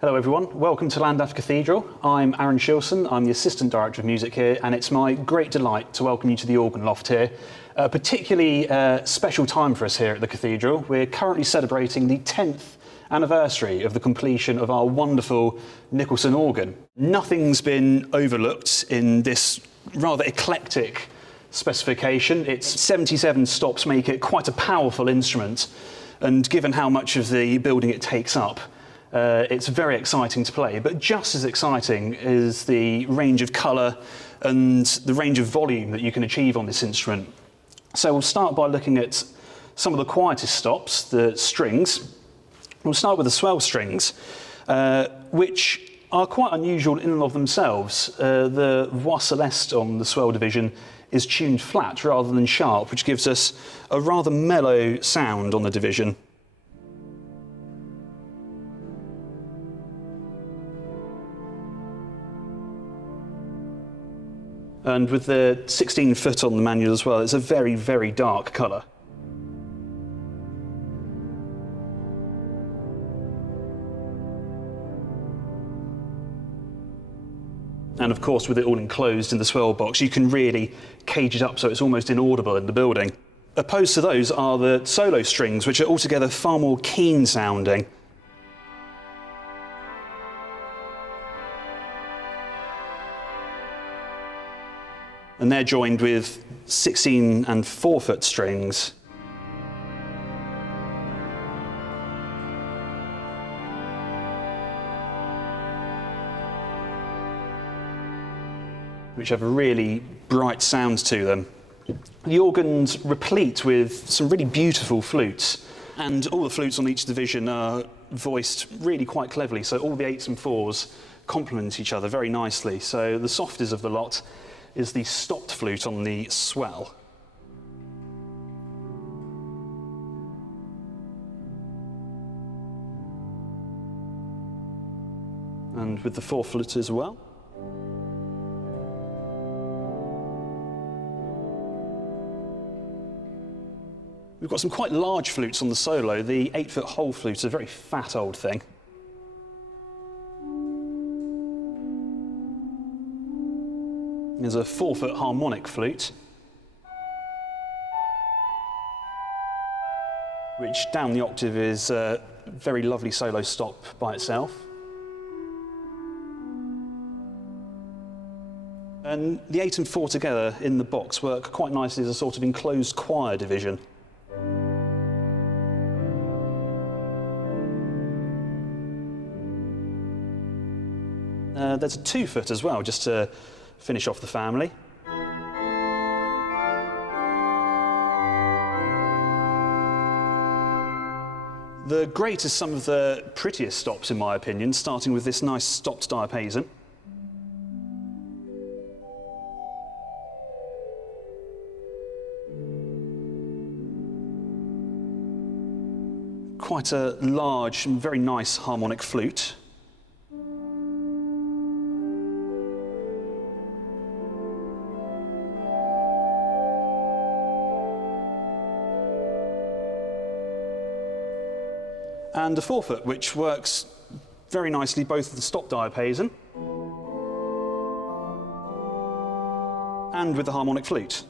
Hello everyone, welcome to Llandaff Cathedral. I'm Aaron Shilson, I'm the Assistant Director of Music here, and it's my great delight to welcome you to the organ loft here. A particularly special time for us here at the Cathedral. We're currently celebrating the 10th anniversary of the completion of our wonderful Nicholson organ. Nothing's been overlooked in this rather eclectic specification. Its 77 stops make it quite a powerful instrument, and given how much of the building it takes up, it's very exciting to play, but just as exciting is the range of colour and the range of volume that you can achieve on this instrument. So we'll start by looking at some of the quietest stops, the strings. We'll start with the swell strings, which are quite unusual in and of themselves. The voix celeste on the swell division is tuned flat rather than sharp, which gives us a rather mellow sound on the division. And with the 16 foot on the manual as well, it's a very, very dark colour. And of course, with it all enclosed in the swell box, you can really cage it up so it's almost inaudible in the building. Opposed to those are the solo strings, which are altogether far more keen sounding. And they're joined with 16 and 4 foot strings. Which have really bright sounds to them. The organ's replete with some really beautiful flutes, and all the flutes on each division are voiced really quite cleverly, so all the 8s and 4s complement each other very nicely. So the softest of the lot is the stopped flute on the swell. And with the 4 flute as well. We've got some quite large flutes on the solo. The 8 foot whole flute is a very fat old thing. There's a 4 foot harmonic flute, which down the octave is a very lovely solo stop by itself. And the 8 and 4 together in the box work quite nicely as a sort of enclosed choir division. There's a 2 foot as well, just to finish off the family. The great is some of the prettiest stops in my opinion, starting with this nice stopped diapason. Quite a large and very nice harmonic flute. And a 4 foot, which works very nicely both with the stop diapason and with the harmonic flute.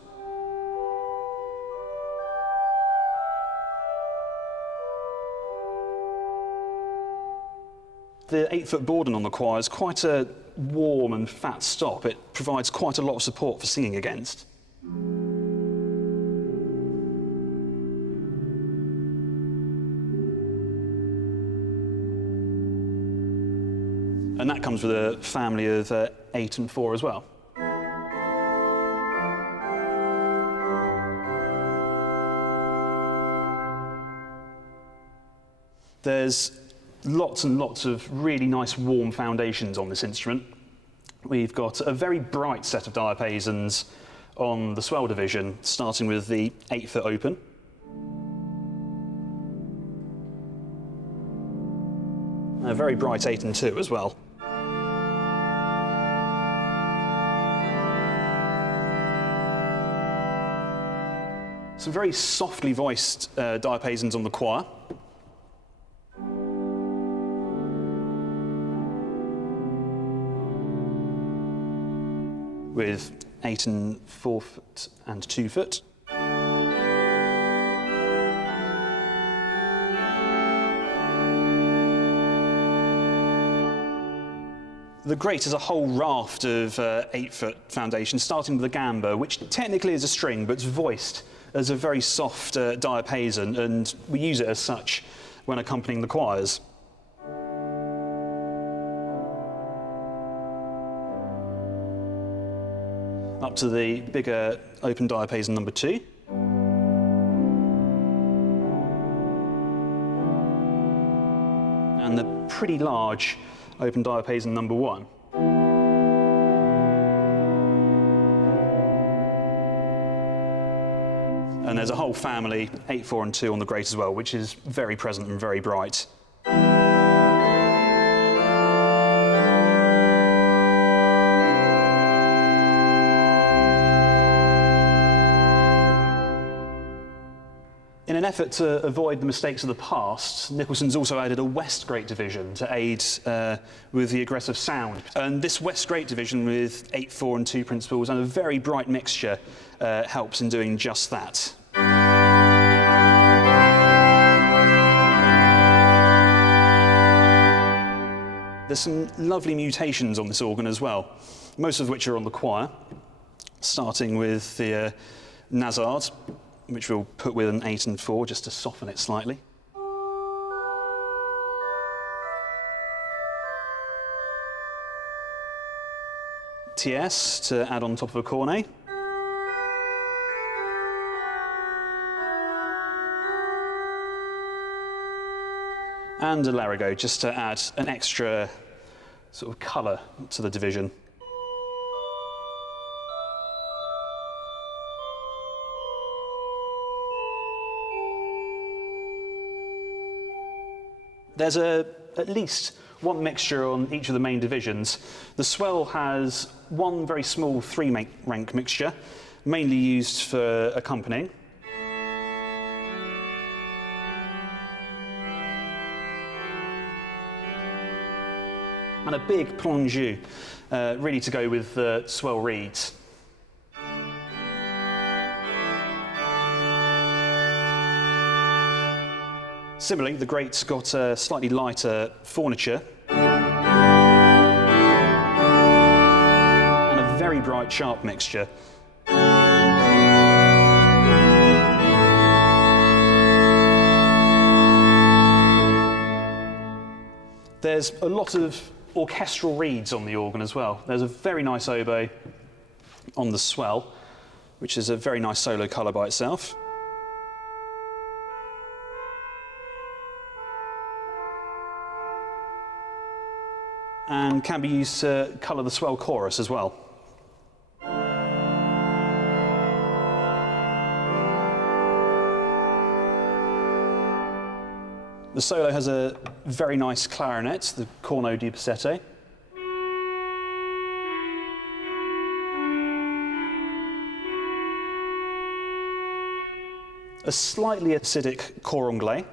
The 8 foot bourdon on the choir is quite a warm and fat stop. It provides quite a lot of support for singing against. And that comes with a family of 8 and 4 as well. There's lots and lots of really nice warm foundations on this instrument. We've got a very bright set of diapasons on the swell division, starting with the 8 foot open. A very bright 8 and 2 as well. Some very softly voiced diapasons on the choir. with 8 4" and 2". The grate is a whole raft of 8" foundations, starting with the gamba, which technically is a string, but it's voiced as a very soft diapason, and we use it as such when accompanying the choirs. Up to the bigger open diapason number 2. And the pretty large open diapason number 1. And there's a whole family, 8, 4 and 2 on the grate as well, which is very present and very bright. In an effort to avoid the mistakes of the past, Nicholson's also added a West grate division to aid with the aggressive sound. And this West grate division with 8, 4 and 2 principles and a very bright mixture helps in doing just that. There's some lovely mutations on this organ as well, most of which are on the choir, starting with the Nazard, which we'll put with an 8 and 4 just to soften it slightly. TS to add on top of a cornet. And a larigot just to add an extra sort of colour to the division. There's at least one mixture on each of the main divisions. The swell has one very small 3-rank mixture, mainly used for accompanying. And a big plongeon, really to go with the swell reeds. Similarly, the grate's got a slightly lighter fourniture and a very bright sharp mixture. There's a lot of orchestral reeds on the organ as well. There's a very nice oboe on the swell, which is a very nice solo colour by itself. And can be used to colour the swell chorus as well. The solo has a very nice clarinet, the corno di passetto. A slightly acidic cor anglais.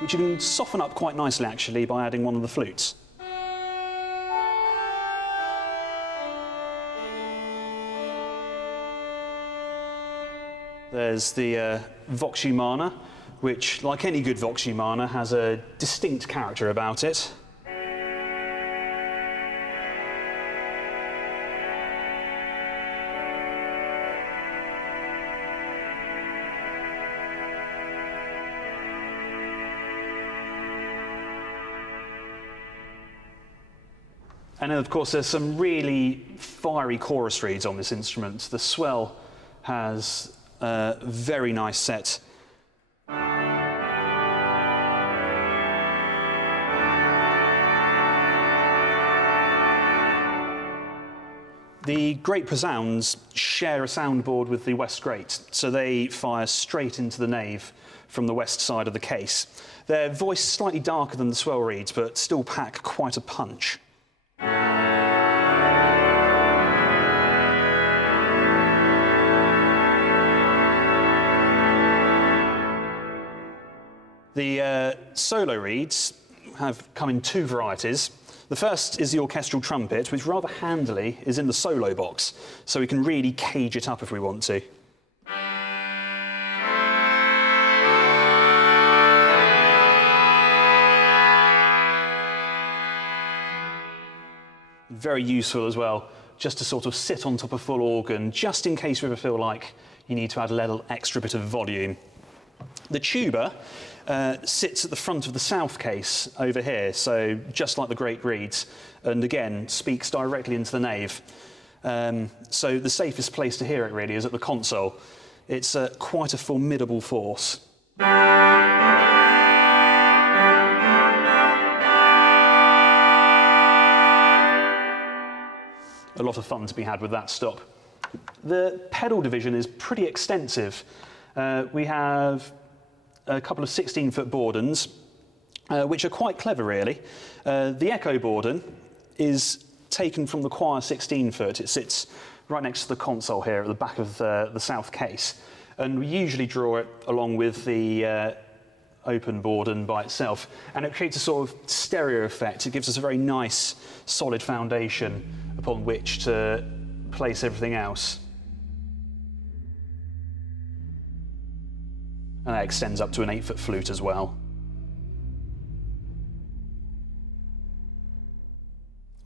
Which you can soften up quite nicely actually by adding one of the flutes. There's the vox humana, which, like any good vox humana, has a distinct character about it. And then, of course, there's some really fiery chorus reeds on this instrument. The swell has a very nice set. The great posauns share a soundboard with the West grate, so they fire straight into the nave from the west side of the case. They're voiced slightly darker than the swell reeds, but still pack quite a punch. The solo reeds have come in two varieties. The first is the orchestral trumpet, which rather handily is in the solo box, so we can really cage it up if we want to. Very useful as well, just to sort of sit on top of full organ, just in case you ever feel like you need to add a little extra bit of volume. The tuba sits at the front of the south case over here, so just like the great reeds, and again speaks directly into the nave. So the safest place to hear it really is at the console. It's quite a formidable force. A lot of fun to be had with that stop. The pedal division is pretty extensive. We have a couple of 16-foot bourdons, which are quite clever really. The echo bourdon is taken from the choir 16-foot. It sits right next to the console here at the back of the south case. And we usually draw it along with the open bourdon by itself. And it creates a sort of stereo effect. It gives us a very nice, solid foundation upon which to place everything else. And that extends up to an 8-foot flute as well.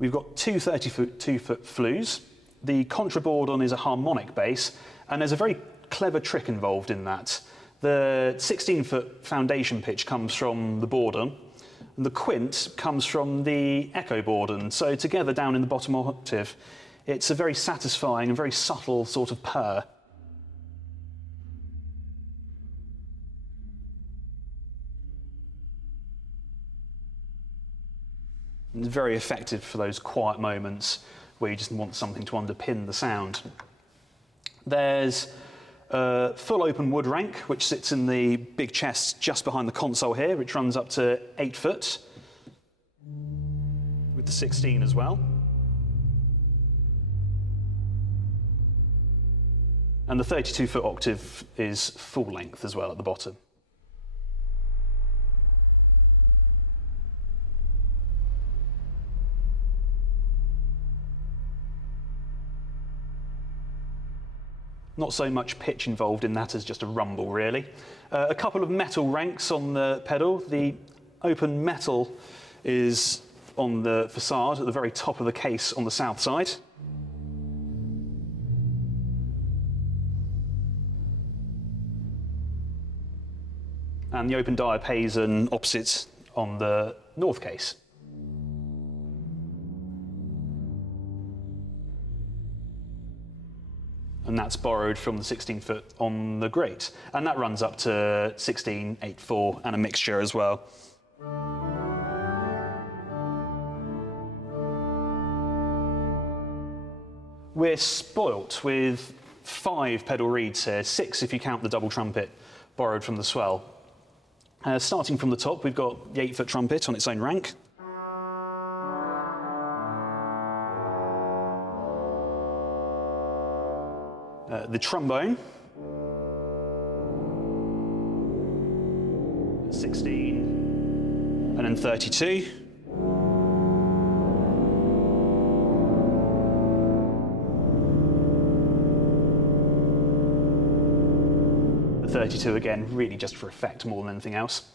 We've got two 32-foot flues. The contrabourdon is a harmonic bass, and there's a very clever trick involved in that. The 16-foot foundation pitch comes from the bourdon, and the quint comes from the echo bourdon. So together down in the bottom octave, it's a very satisfying and very subtle sort of purr. It's very effective for those quiet moments where you just want something to underpin the sound. There's a full open wood rank, which sits in the big chest just behind the console here, which runs up to 8 foot, with the 16 as well. And the 32-foot octave is full length as well at the bottom. Not so much pitch involved in that as just a rumble, really. A couple of metal ranks on the pedal. The open metal is on the facade at the very top of the case on the south side. And the open diapason opposite on the north case. And that's borrowed from the 16-foot on the grate. And that runs up to 16, 8/4, and a mixture as well. We're spoilt with 5 pedal reeds here, 6 if you count the double trumpet borrowed from the swell. Starting from the top, we've got the 8-foot trumpet on its own rank. The trombone, 16, and then 32. The 32 again, really just for effect more than anything else.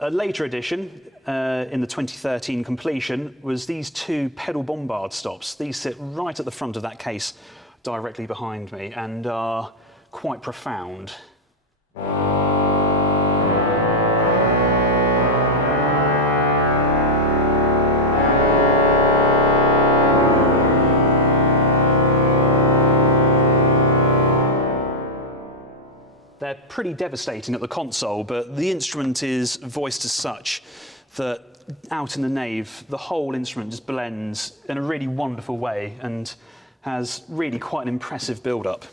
A later addition in the 2013 completion was these 2 pedal bombard stops. These sit right at the front of that case, directly behind me, and are quite profound. They're pretty devastating at the console, but the instrument is voiced as such that out in the nave, the whole instrument just blends in a really wonderful way and has really quite an impressive build-up.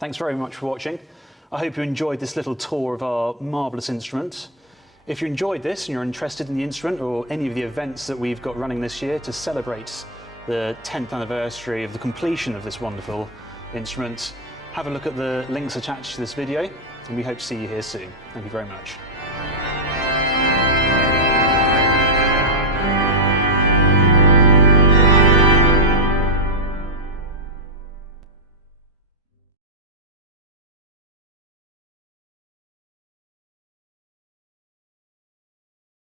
Thanks very much for watching. I hope you enjoyed this little tour of our marvellous instrument. If you enjoyed this and you're interested in the instrument or any of the events that we've got running this year to celebrate the 10th anniversary of the completion of this wonderful instrument, have a look at the links attached to this video, and we hope to see you here soon. Thank you very much.